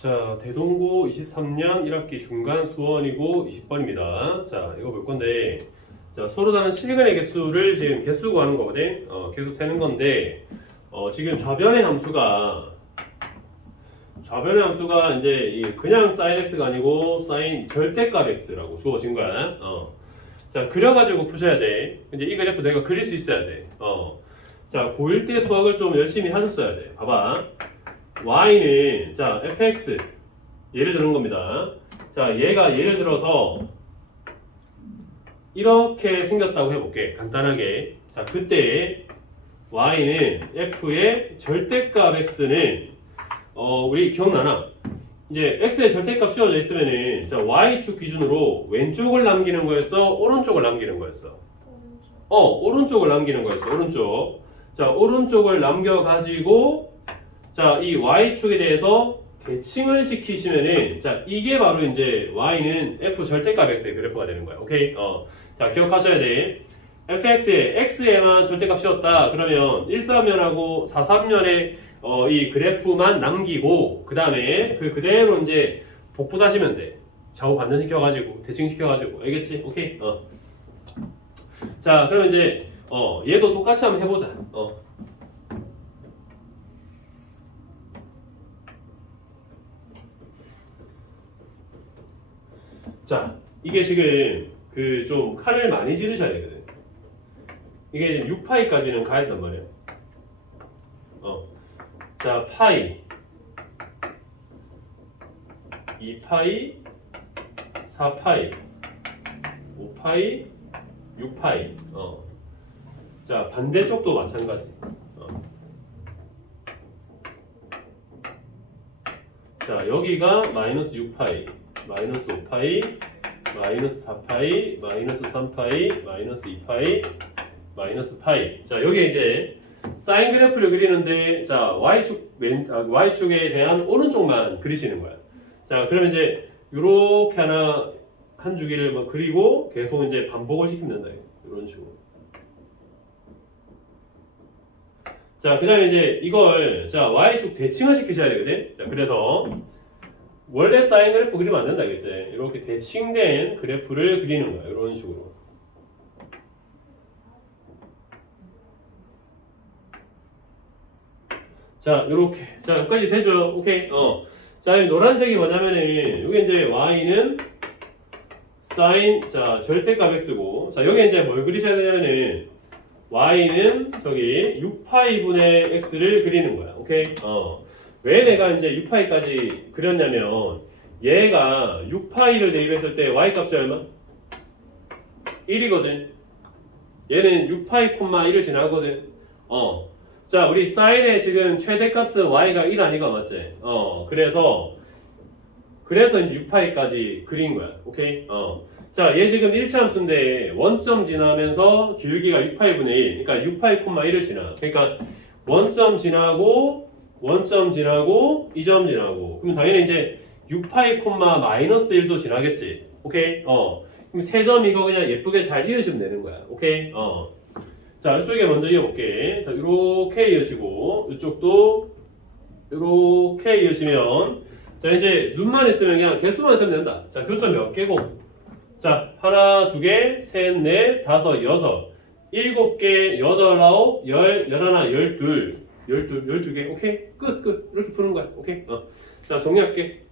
자, 대동고 23년 1학기 중간 수원이고 20번입니다. 자, 이거 볼 건데, 자, 서로 다른 실근의 개수를 지금 개수 구하는 거거든. 어, 개수 세는 건데, 어, 지금 좌변의 함수가 좌변의 함수가 이제 이 그냥 sin x가 아니고 sin 절대값 x라고 주어진 거야. 어. 자, 그려가지고 푸셔야 돼. 이제 이 그래프 내가 그릴 수 있어야 돼. 어. 자, 고1 때 수학을 좀 열심히 하셨어야 돼. 봐봐. Y는 자 fx. 예를 드는 겁니다. 자 얘가 예를 들어서 이렇게 생겼다고 해볼게. 간단하게. 자 그때 y는 f의 절대값 x는 어 우리 기억나나? 이제 x의 절대값 씌워져 있으면은 자 y축 기준으로 왼쪽을 남기는 거였어? 오른쪽을 남기는 거였어? 어 오른쪽을 남기는 거였어. 오른쪽. 자 오른쪽을 남겨 가지고 자, 이 y축에 대해서 대칭을 시키시면은 자, 이게 바로 이제 y는 f 절대값 x의 그래프가 되는 거야. 오케이? 어. 자, 기억하셔야 돼. fx에 x에만 절대값 씌웠다. 그러면 1사면하고 4사면의 어, 이 그래프만 남기고 그다음에 그 그대로 이제 복붙하시면 돼. 좌우 반전시켜 가지고 대칭시켜 가지고. 알겠지? 오케이? 어. 자, 그럼 이제 어, 얘도 똑같이 한번 해 보자. 어. 자, 이게 지금 그 좀 칼을 많이 지르셔야 되거든. 이게 6파이까지는 가야 된단 말이에요. 어. 자, 파이. 2파이, 4파이, 5파이, 6파이. 어. 자, 반대쪽도 마찬가지. 어. 자, 여기가 마이너스 6파이, 마이너스 5파이, 마이너스 4파이, 마이너스 3파이, 마이너스 2파이, 마이너스 파이. 자, 여기 이제 사인 그래프를 그리는데 자, y축 왼 아, y축에 대한 오른쪽만 그리시는 거야. 자, 그러면 이제 요렇게 하나 한 주기를 막 그리고 계속 이제 반복을 시키면 된다. 이런 식으로. 자, 그 다음에 이제 이걸 자, y축 대칭을 시키셔야 되거든. 자, 그래서 원래 사인 그래프 그리면 안 된다, 그치? 이렇게 대칭된 그래프를 그리는 거야, 이런 식으로. 자, 요렇게. 자, 여기까지 되죠? 오케이. 어. 자, 이 노란색이 뭐냐면은, 여기 이제 y는 사인, 자, 절대값 x고, 자, 여기 이제 뭘 그리셔야 되냐면은, y는 저기 6파이분의 x를 그리는 거야. 오케이? 어. 왜 내가 이제 6파이까지 그렸냐면, 얘가 6파이를 대입했을 때 y 값이 얼마? 1이거든. 얘는 6파이 콤마 1을 지나거든. 어. 자, 우리 사인의 지금 최대값은 y가 1 아니가 맞지? 어. 그래서 그래서 이제 6파이까지 그린 거야. 오케이? 어. 자, 얘 지금 1차 함수인데 원점 지나면서 길기가 6파이분의 1. 그러니까 6파이 콤마 1을 지나. 그러니까 원점 지나고 원점 지나고 2점 지나고. 그럼 당연히 이제 6파이 콤마 마이너스 1도 지나겠지. 오케이? 어. 그럼 세점 이거 그냥 예쁘게 잘 이으시면 되는 거야. 오케이? 어. 자, 이쪽에 먼저 이어볼게. 자, 이렇게 이으시고, 이쪽도 이렇게 이으시면, 자, 이제 눈만 있으면 그냥 개수만 세면 된다. 자, 교점 몇 개고? 자, 하나, 두 개, 셋, 넷, 다섯, 여섯, 일곱 개, 여덟, 아홉, 열, 열하나, 열둘, 열둘, 열두 개. 오케이? 끝, 끝. 이렇게 푸는 거야. 오케이? 어. 자, 정리할게.